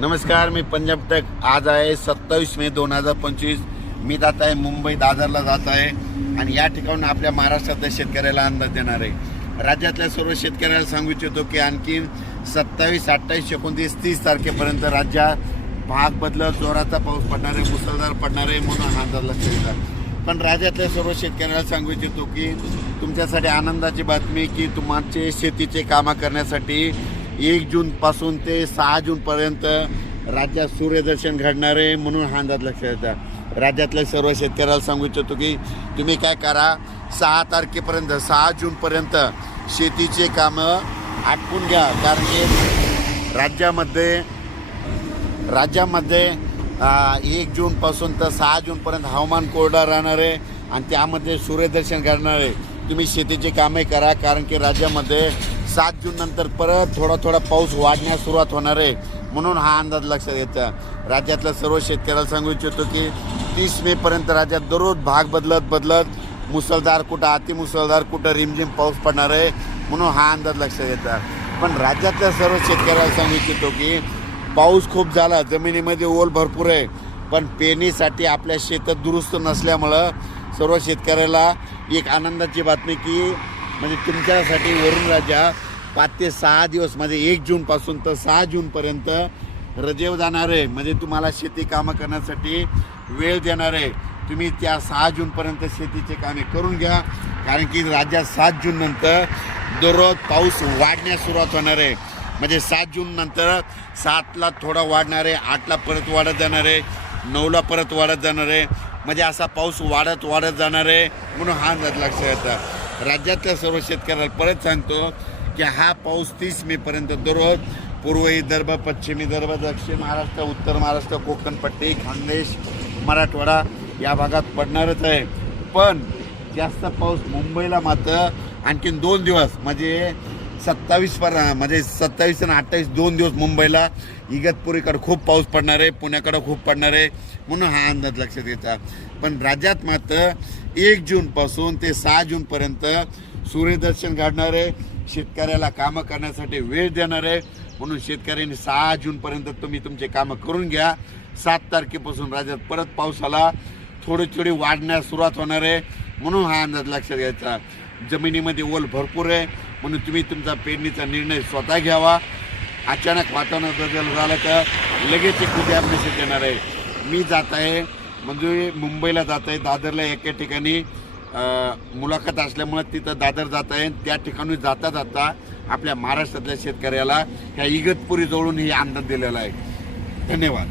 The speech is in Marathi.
नमस्कार मी पंजाब टेक आज आहे सत्तावीस मे दोन हजार पंचवीस मी जात आहे मुंबई दादरला जात आहे आणि या ठिकाणून आपल्या महाराष्ट्रातल्या शेतकऱ्याला अंदाज देणार आहे राज्यातल्या सर्व शेतकऱ्याला सांगू इच्छितो की आणखी सत्तावीस अठ्ठावीस एकोणतीस तीस तारखेपर्यंत राज्यात भाग बदलत जोराचा पाऊस पडणार आहे मुसळधार पडणार आहे म्हणून अंदाज लक्षात पण राज्यातल्या सर्व शेतकऱ्याला सांगू इच्छितो की तुमच्यासाठी आनंदाची बातमी की तुमचे शेतीचे कामं करण्यासाठी एक जूनपासून ते सहा जूनपर्यंत राज्यात सूर्यदर्शन घडणार आहे म्हणून हा अंदाज लक्षात येतात राज्यातल्या सर्व शेतकऱ्याला सांगू इच्छितो की तुम्ही काय करा सहा तारखेपर्यंत सहा जूनपर्यंत शेतीचे कामं आटपून घ्या कारण की राज्यामध्ये राज्यामध्ये एक जूनपासून तर सहा जूनपर्यंत हवामान कोरडा राहणार आहे आणि त्यामध्ये सूर्यदर्शन घडणार आहे तुम्ही शेतीचे कामही करा कारण की राज्यामध्ये सात नंतर परत थोडा थोडा पाऊस वाढण्यास सुरुवात होणार आहे म्हणून हा अंदाज लक्षात घ्यायचा राज्यातल्या सर्व शेतकऱ्याला सांगू इच्छितो की तीस मेपर्यंत राज्यात दररोज भाग बदलत बदलत मुसळधार कुठं अतिमुसळधार कुठं रिमझिम पाऊस पडणार आहे म्हणून हा अंदाज लक्षात येतात पण राज्यातल्या सर्व शेतकऱ्याला सांगू इच्छितो की पाऊस खूप झाला जमिनीमध्ये ओल भरपूर आहे पण पेरणीसाठी आपल्या शेतात दुरुस्त नसल्यामुळं सर्व शेतकऱ्याला एक आनंदाची बातमी की म्हणजे तुमच्यासाठी वरून राजा पाच ते सहा दिवस म्हणजे एक जूनपासून तर सहा जूनपर्यंत रजेव जाणार आहे म्हणजे तुम्हाला शेती कामं करण्यासाठी वेळ देणार आहे तुम्ही त्या सहा जूनपर्यंत शेतीचे कामे करून घ्या कारण की राज्यात सात जूननंतर दररोज पाऊस वाढण्यास सुरुवात होणार आहे म्हणजे सात नंतर सातला थोडा वाढणार आहे आठला परत वाढत जाणार आहे नऊला परत वाढत जाणार आहे म्हणजे असा पाऊस वाढत वाढत जाणार आहे म्हणून हा लक्षात येतात राज्यातल्या सर्व शेतकऱ्याला परत सांगतो की हा पाऊस तीस मेपर्यंत दररोज पूर्व विदर्भ पश्चिम विदर्भ दक्षिण महाराष्ट्र उत्तर महाराष्ट्र कोकणपट्टी खानदेश मराठवाडा या भागात पडणारच आहे पण जास्त पाऊस मुंबईला मात्र आणखीन दोन दिवस म्हणजे सत्तावीस पर म्हणजे सत्तावीस आणि अठ्ठावीस दोन दिवस मुंबईला इगतपुरीकडं खूप पाऊस पडणार आहे पुण्याकडं खूप पडणार आहे म्हणून हा अंदाज लक्षात येतात पण राज्यात मात्र एक जूनपासून ते सहा जूनपर्यंत सूर्यदर्शन घडणार आहे शेतकऱ्याला कामं करण्यासाठी वेळ देणार आहे म्हणून शेतकऱ्यांनी सहा जूनपर्यंत तुम्ही तुमचे कामं करून घ्या सात तारखेपासून राज्यात परत पाऊस आला थोडी थोडी वाढण्यास सुरुवात होणार आहे म्हणून हा अंदाज लक्षात घ्यायचा जमिनीमध्ये ओल भरपूर आहे म्हणून तुम्ही तुमचा पेरणीचा निर्णय स्वतः घ्यावा अचानक वातावरण बदल झालं तर लगेच एक उद्या मेसेज देणार आहे मी जात आहे म्हणजे मुंबईला जात आहे दादरला एका ठिकाणी मुलाखत असल्यामुळे तिथं दादर जात आहे त्या ठिकाणी जाता जाता आपल्या महाराष्ट्रातल्या शेतकऱ्याला ह्या इगतपुरी जवळून हे आनंद दिलेला आहे धन्यवाद